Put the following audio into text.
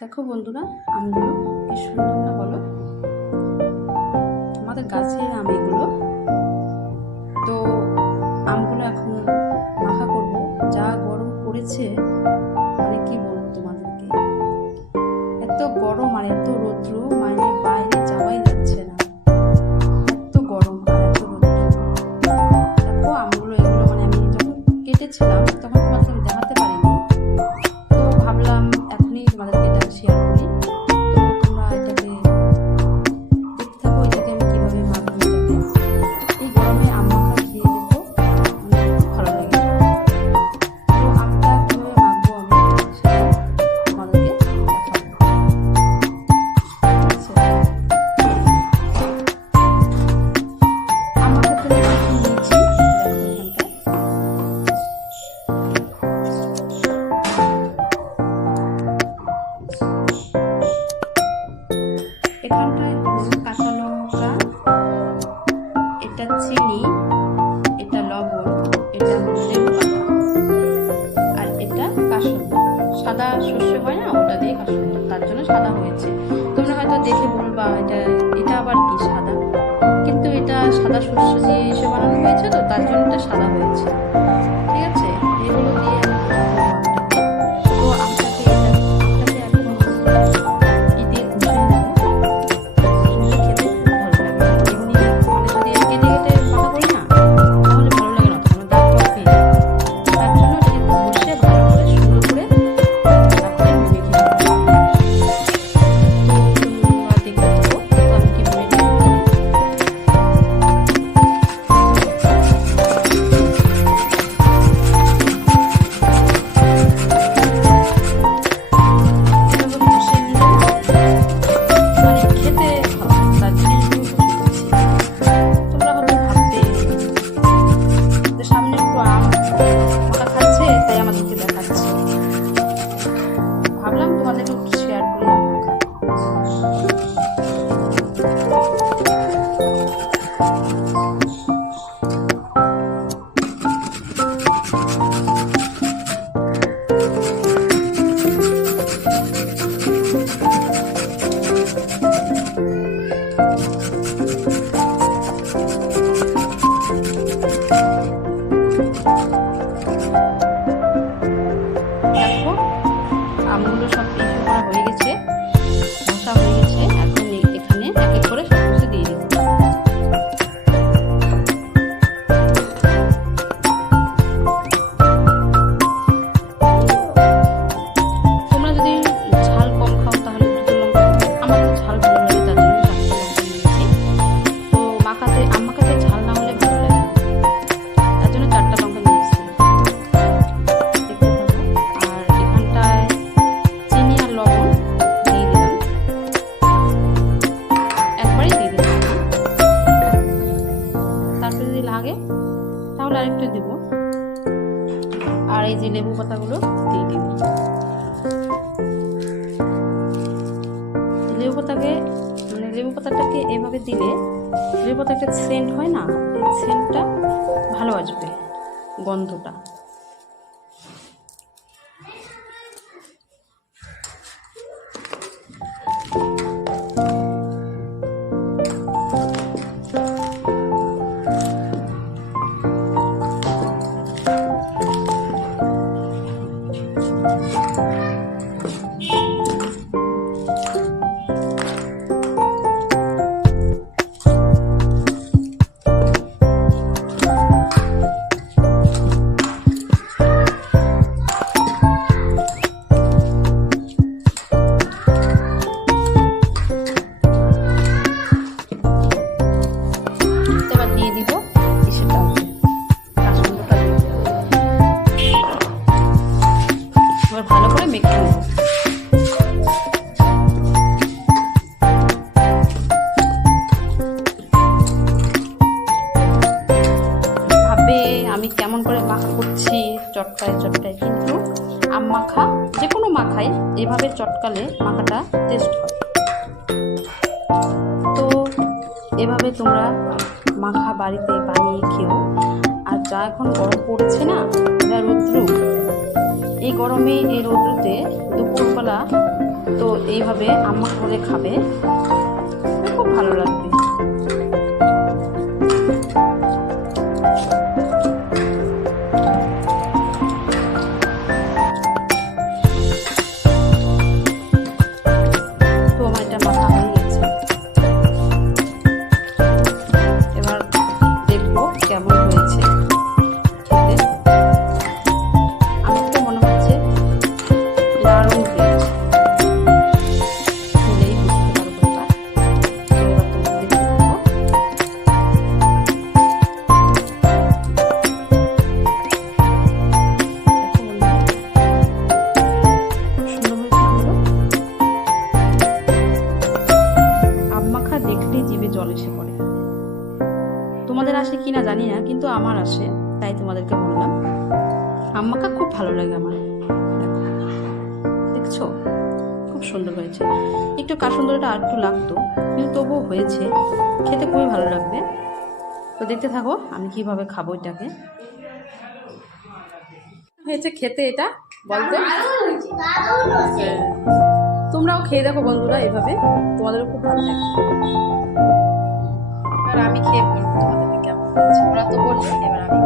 দেখো বন্ধুরা, আমগুলো কি সুন্দর না বলো। আমাদের গাছের আম এগুলো। তো আমগুলো এখন মাখা করব। যা গরম পড়েছে, মানে কি বলবো তোমাদেরকে, এত গরম আর এত রৌদ্র, মানে বাইরে যাওয়াই যাচ্ছে না। এত গরম আর এত রৌদ্র। দেখো আমগুলো এগুলো, মানে আমি যখন কেটেছিলাম তখন তোমাদের দেখাতে পারিনি, তো ভাবলাম এখনই তোমাদেরকে এটা শেয়ার করি। তো তোমরা এটাকে দেখতে থাকো, এটাকে আমি কীভাবে মাখবো। এটাকে এই গরমে আম মাখা খেয়ে দেখো, মানে খুব ভালো লাগে। তো আমটা কীভাবে মাখবো আমি সেটা তোমাদেরকে দেখাবো, ঠিক আছে। আম মাখার জন্য কি নিয়েছি দেখো এখানটায় কাঁচা লঙ্কা, এটা চিনি, এটা লবণ, এটা লেবু পাতা, আর এটা কাসুন্দি। সাদা শস্য হয় না, ওটা দিয়ে কাসুন্দি, তার জন্য সাদা হয়েছে। তোমরা হয়তো দেখে বলবা এটা এটা আবার কি সাদা, কিন্তু এটা সাদা শস্য দিয়ে এসে বানানো হয়েছে, তো তার জন্য এটা সাদা হয়েছে, ঠিক আছে। এগুলো দিয়ে আমি আমটাকে, তো আমটাকে আমটাকে এখন ই দিয়ে ঘষে নেবো। খেতে খুব ভালো লাগে এমনি, মানে যদি কেটে কেটে মাখা করি না তাহলে ভালো লাগে না, তখন দাঁত টক খেয়ে যায়। তার জন্য এটাকে ঘষে ভালো করে সুন্দর করে তারপরে মেখে নেবো। তোমরা দেখতে থাকো তো আমি কীভাবে এটা করি। এভাবে ঘষে নিলে মানে খেতে ভালো লাগে, তার জন্য এভাবে ঘষে নিচ্ছি। তোমরা হয়তো ভাববে যে সামনে একটু আম ওরা খাচ্ছে, তাই আমাদেরকে দেখাচ্ছে। ভাবলাম তোমাদেরকে একটু শেয়ার করি আম মাখা। দেখো আমগুলো সব পিঠে করা হয়ে গেছে, ঘষা হয়ে গেছে। এখন এখানে এক এক করে সব কিছু দিয়ে দেবো। তোমরা যদি ঝাল কম খাও তাহলে দুটো লঙ্কা দিবে। আমার তো ঝাল ভালো লাগে, তার জন্য 4টা লঙ্কা নিয়েছি। তো আম মাখাতে ঝাল না হলে ভালো লাগে না, তার জন্য 4টা লঙ্কা নিয়েছি। দেখতে থাকো। আর এখানটায় চিনি আর লবণ দিয়ে দিলাম, একবারেই দিয়ে দিলাম। তারপরে যদি লাগে তাহলে আরেকটু দিব। আর এই যে লেবু পাতাগুলো দিয়ে দিব। লেবু পাতাটাকে এভাবে দিলে লেবু পাতা একটা সেন্ট হয় না, এই সেন্টটা ভালো আসবে, গন্ধটা। এবার দিয়ে দিব ইসেটা, কাসুন্দিটা দিয়ে দিব। এবার ভালো করে মেখে নেব। ভাবে আমি কেমন করে মাখা করছি চটকায় চটকায়, কিন্তু আম মাখা যে কোনো মাখাই এভাবে চটকালে মাখাটা টেস্ট হয়। তো এভাবে তোমরা মাখা বাড়িতে বানিয়ে খেও। আর যা এখন গরম পড়ছে না, যা রৌদ্র, এই গরমে এই রৌদ্রতে দুপুরবেলা তো এইভাবে আম্মা করে খাবে, খুব ভালো লাগবে। তো আমার এটা মাখা হয়ে গেছে, এবার দেখবো কেমন হয়েছে খেতে। আমার তো মনে হচ্ছে দারুণ হয়েছে, খেলেই বুঝতে পারবো। এবার তোমরা দেখতে থাকো। আম্মাখা দেখলেই জিভে জল এসে পড়ে। তোমাদের আসে কিনা জানি না, কিন্তু আমার আসে, তাই তোমাদেরকে বললাম। আম্মাখা খুব ভালো লাগে আমার। দেখছো খুব সুন্দর হয়েছে। একটু কাসুন্দরটা আর একটু লাগতো, কিন্তু তবুও হয়েছে, খেতে খুবই ভালো লাগবে। তো দেখতে থাকো আমি কিভাবে খাবো এটাকে। হয়েছে খেতে এটা বলতে, তোমরাও খেয়ে দেখো বন্ধুরা, এভাবে তোমাদেরও খুব ভালো লাগবে। এবার আমি খেয়ে বলবো তোমাদেরকে কেমন হয়েছে। ওরা তো বললো, এবার আমি